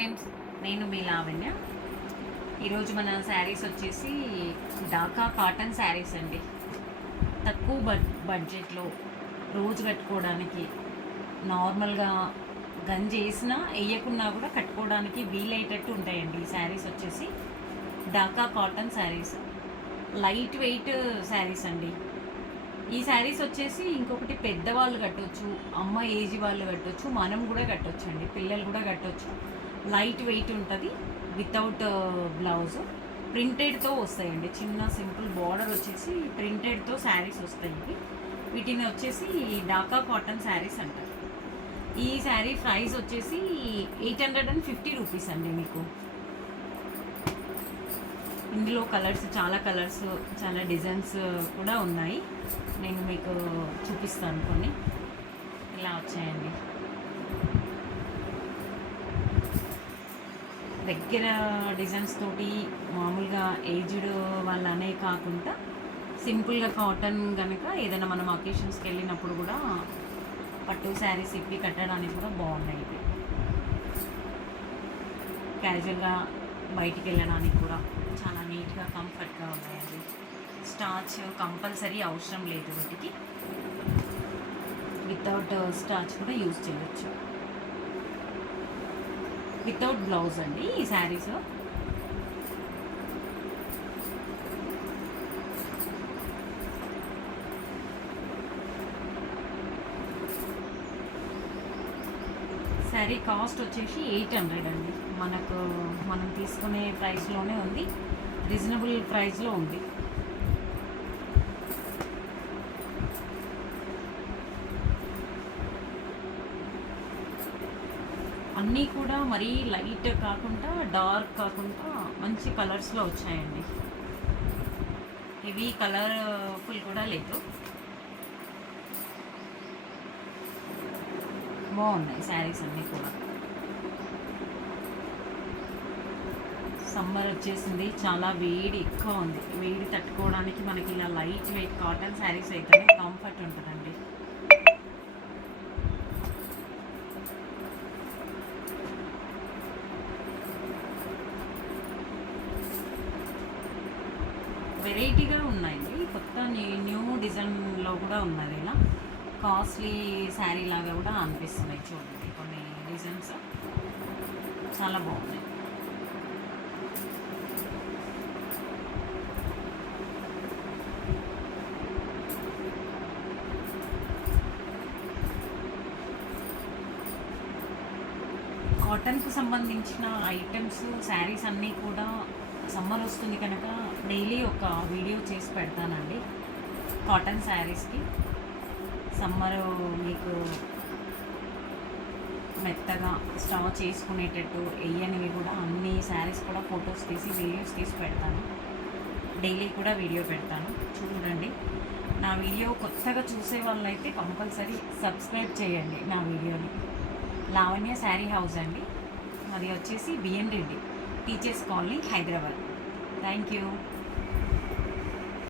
Friends నేను మీ లావణ్య. ఈరోజు మన శారీస్ వచ్చేసి డాకా కాటన్ శారీస్ అండి. తక్కువ బడ్ బడ్జెట్లో రోజు కట్టుకోవడానికి నార్మల్గా గంజి వేసినా వేయకున్నా కూడా కట్టుకోవడానికి వీలయ్యేటట్టు ఉంటాయండి ఈ శారీస్ వచ్చేసి. Dhaka cotton saris light weight saris అండి. ఈ శారీస్ వచ్చేసి ఇంకొకటి పెద్దవాళ్ళు కట్టొచ్చు అమ్మ ఏజ్ వాళ్ళు కట్టొచ్చు మనం కూడా కట్టొచ్చు అండి పిల్లలు కూడా కట్టొచ్చు. లైట్ వెయిట్ ఉంటుంది వితౌట్ బ్లౌజ్. ప్రింటెడ్తో వస్తాయండి. చిన్న సింపుల్ బార్డర్ వచ్చేసి ప్రింటెడ్తో శారీస్ వస్తాయండి వీటిని వచ్చేసి డాకా కాటన్ శారీస్ అంటారు. ఈ శారీ ప్రైస్ వచ్చేసి eight hundred and fifty rupees అండి మీకు. ఇందులో కలర్స్ చాలా కలర్స్ చాలా డిజైన్స్ కూడా ఉన్నాయి. నేను మీకు చూపిస్తాను కొన్ని. ఇలా వచ్చాయండి. దగ్గర డిజైన్స్ తోటి మామూలుగా ఏజ్డ్ వాళ్ళనే కాకుండా సింపుల్గా కాటన్ కనుక ఏదైనా మనం అకేషన్స్కి వెళ్ళినప్పుడు కూడా పట్టు శారీస్ ఇప్పి కట్టడానికి కూడా బాగున్నాయి ఇవి. క్యాజువల్గా బయటికి వెళ్ళడానికి కూడా చాలా నీట్గా కంఫర్ట్గా ఉన్నాయండి. స్టార్చ్ కంపల్సరీ అవసరం లేదు వీటికి. వితౌట్ స్టార్చ్ uh, కూడా యూజ్ చేయొచ్చు. వితౌట్ బ్లౌజ్ అండి ఈ శారీస్. శారీ కాస్ట్ వచ్చేసి ఎయిట్ హండ్రెడ్ అండి. మనకు మనం తీసుకునే ప్రైస్లోనే ఉంది. రీజనబుల్ ప్రైస్లో ఉంది. అన్నీ కూడా మరీ లైట్ కాకుండా డార్క్ కాకుండా మంచి కలర్స్లో వచ్చాయండి. హెవీ కలర్ఫుల్ కూడా లేదు. బాగున్నాయి శారీస్ అన్నీ కూడా. సమ్మర్ వచ్చేసింది చాలా వేడి ఎక్కువ ఉంది. వేడి తట్టుకోవడానికి మనకి ఇలా లైట్ వెయిట్ కాటన్ శారీస్ అయితేనే కంఫర్ట్ ఉంటుందండి. వెరైటీగా ఉన్నాయండి. కొత్త న్యూ న్యూ డిజైన్లో కూడా ఉన్నది ఇలా. కాస్ట్లీ శారీ లాగా కూడా అనిపిస్తున్నాయి చూడండి కొన్ని డిజైన్స్. చాలా బాగున్నాయి. కాటన్కు సంబంధించిన ఐటమ్స్ శారీస్ అన్నీ కూడా సమ్మర్ వస్తుంది కనుక డైలీ ఒక వీడియో చేసి పెడతానండి. కాటన్ శారీస్కి. సమ్మర్ మీకు మెత్తగా స్టవ్ చేసుకునేటట్టు వేయనివి కూడా అన్ని శారీస్ కూడా ఫొటోస్ తీసి వీడియోస్ తీసి పెడతాను. డైలీ కూడా వీడియో పెడతాను. చూడండి. నా వీడియో కొత్తగా చూసే వాళ్ళైతే కంపల్సరీ సబ్స్క్రైబ్ చేయండి నా వీడియోని. లావణ్య శారీ హౌస్ అండి. అది వచ్చేసి B N Reddy teachers colony Hyderabad thank you